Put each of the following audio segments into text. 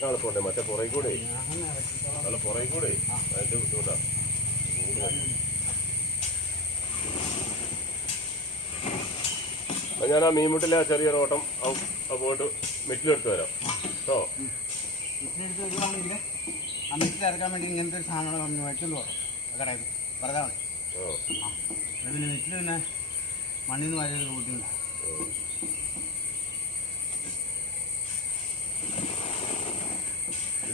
ഇറക്കാൻ എളുപ്പമുണ്ട്. മറ്റേ പുറകെ കൂടെ നല്ല പുറകെ കൂടെ അതിൻ്റെ ബുദ്ധിമുട്ടാണ്. ഞാൻ ആ മീൻമുട്ടിലെ ആ ചെറിയൊരു ഓട്ടം പോയിട്ട് മിറ്റിലെടുത്ത് വരാം കേട്ടോ. മിറ്റിലെടുത്ത് വരുവാണെങ്കിൽ ആ മിറ്റിലിറക്കാൻ വേണ്ടി ഇങ്ങനത്തെ ഒരു സാധനങ്ങൾ ഒന്ന് വെച്ചോണ്ട് പോകാം കടയിൽ പറഞ്ഞാൽ മതി. പിന്നെ മിറ്റിൽ പിന്നെ മണ്ണിൽ നിന്ന് വലിയൊരു ബുദ്ധിമുട്ടാണ്.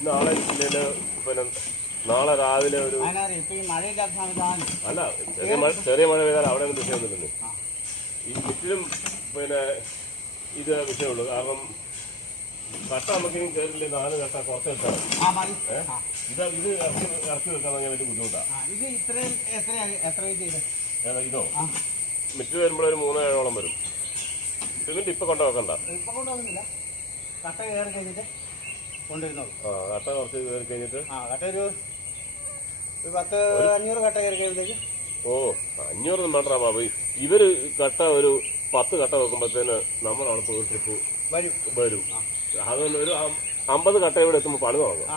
നാളെ ജില്ലയില് പിന്നെ നാളെ രാവിലെ ഒരു ഇപ്പൊ ഈ മഴയില്ലാത്ത സമയത്താണ് അല്ല ചെറിയ മഴ പെയ്താൽ അവിടെ ഒന്നും വിഷയമൊന്നുമില്ലല്ലോ. ഈ മിറ്റിലും പിന്നെ ഇത് വിഷയമുള്ളൂ. കാരണം കട്ട നമുക്ക് കയറില്ലേ 4 കട്ട കുറച്ച് എടുത്താണ്. ഇത് ഇറക്കി വെക്കാൻ തന്നെ വലിയ ബുദ്ധിമുട്ടാണ്. ഇതോ മിറ്റിൽ വരുമ്പോൾ ഒരു 3-7 വരും. സിമെന്റ് ഇപ്പൊ കൊണ്ടുവെക്കണ്ട. കട്ട കയറി കഴിഞ്ഞിട്ട് കൊണ്ടുവരുന്നത്. കട്ട കുറച്ച് കയറി കഴിഞ്ഞിട്ട് കട്ട ഒരു 10-500 കട്ട കയറി കഴിയുമ്പോഴത്തേക്ക് 500 വേണ്ട ബാബു. ഇവര് കട്ട ഒരു 10 കട്ട വെക്കുമ്പോഴത്തേന് നമ്മളവിടെ ഒരു ട്രിപ്പ് വരും. അതുകൊണ്ട് ഒരു 50 കട്ട ഇവിടെ എത്തുമ്പോൾ പണി തുടങ്ങും.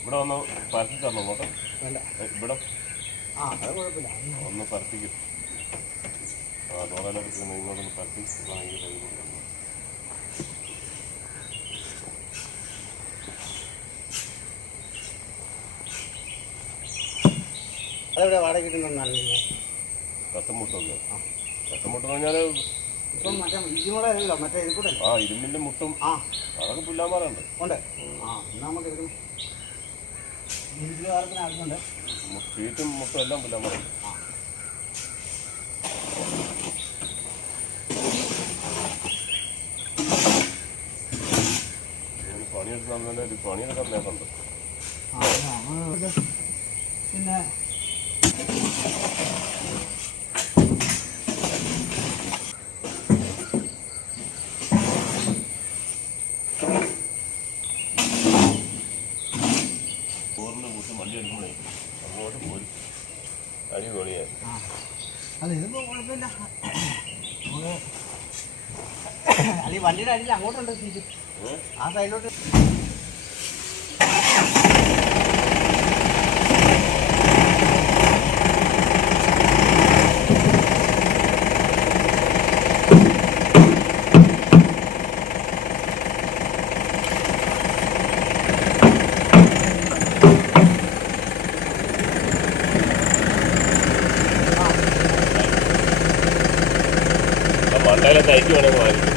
ഇവിടെ ഒന്ന് പരത്തി തരണം അങ്ങോട്ട്. ഇവിടെ ഒന്ന് പരത്തിക്കും. തോടാനെ പറ്റി ഇങ്ങോട്ടൊന്ന് പരത്തി അതെവിടെ വാടക കിട്ടുന്ന കത്തുമുട്ടൊന്ന്. കത്തുമുട്ടെന്ന് പറഞ്ഞാൽ ഇരുമ്പിന്റെ മുട്ടും അതൊക്കെ പുല്ലാമാറുണ്ട്. സീറ്റും മുട്ടും എല്ലാം പുല്ലാമാറുണ്ട്. പണിയെടുത്ത് തന്നെ ഒരു പണിയെടുക്കാൻ നേട്ടമുണ്ട്. പിന്നെ ചോറിൻ്റെ കൂട്ടി വണ്ടി എടുക്കുമ്പോഴേ അങ്ങോട്ട് പോരും. അടിപൊളിയായി. അല്ല ഇതിപ്പോ കുഴപ്പമില്ല. അല്ലെങ്കിൽ വണ്ടിയുടെ അടിയിൽ അങ്ങോട്ടുണ്ട് സീറ്റ്. ആ സൈഡിലോട്ട് മണ്ടയിലെ തയ്ക്ക് വേണമെങ്കിൽ വാങ്ങിക്കും.